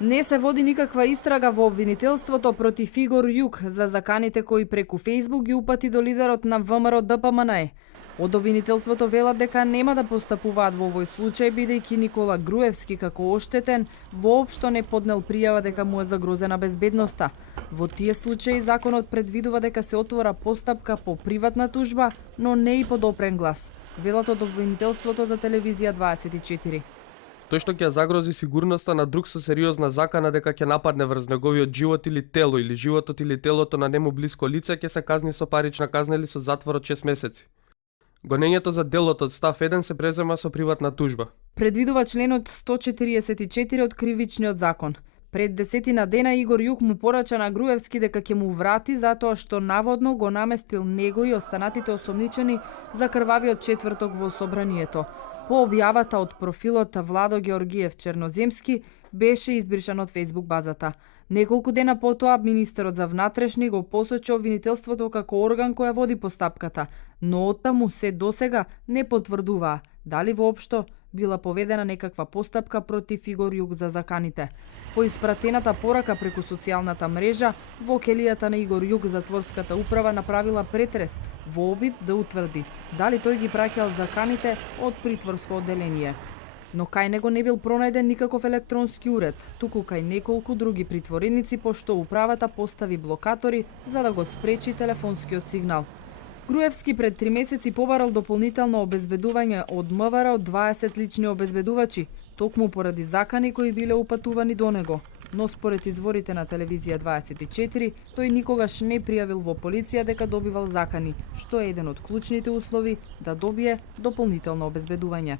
Не се води никаква истрага во обвинителството против Игор Јук за заканите кои преку Фејсбук ги упати до лидерот на ВМРО ДПМН. Од обвинителството велат дека нема да постапуваат во овој случај бидејќи Никола Груевски како оштетен воопшто не поднел пријава дека му е загрозена безбедноста. Во тие случаи законот предвидува дека се отвора постапка по приватна тужба, но не и по допрен глас. Велат од обвинителството за телевизија 24. Тој што ќе загрози сигурноста на друг со сериозна закана дека ќе нападне врз неговиот живот или тело или животот или телото на нему блиско лице ќе се казни со парична казна или со затвор од 6 месеци. Гонењето за делото од став 1 се презема со приватна тужба. Предвидува членот 144 од Кривичниот закон. Пред 10 дена Игор Јук му порача на Груевски дека ќе му врати затоа што наводно го наместил него и останатите осомничени за крвавиот четврток во собранието. По објавата од профилот Владо Георгиев Черноземски беше избришан од Фејсбук базата. Неколку дена потоа министерот за внатрешни го посочи обвинителството како орган која води постапката, но оттаму се досега не потврдуваа дали воопшто била поведена некаква постапка против Игор Јук за заканите. По испратената порака преку социјалната мрежа, во келијата на Игор Јук затворската управа направила претрес во обид да утврди дали тој ги праќал заканите од притворско одделение. Но кај него не бил пронајден никаков електронски уред, туку кај неколку други притвореници, пошто управата постави блокатори за да го спречи телефонскиот сигнал. Груевски пред 3 месеци побарал дополнително обезбедување од МВР од 20 лични обезбедувачи, токму поради закани кои биле упатувани до него. Но според изворите на телевизија 24, тој никогаш не пријавил во полиција дека добивал закани, што е еден од клучните услови да добие дополнително обезбедување.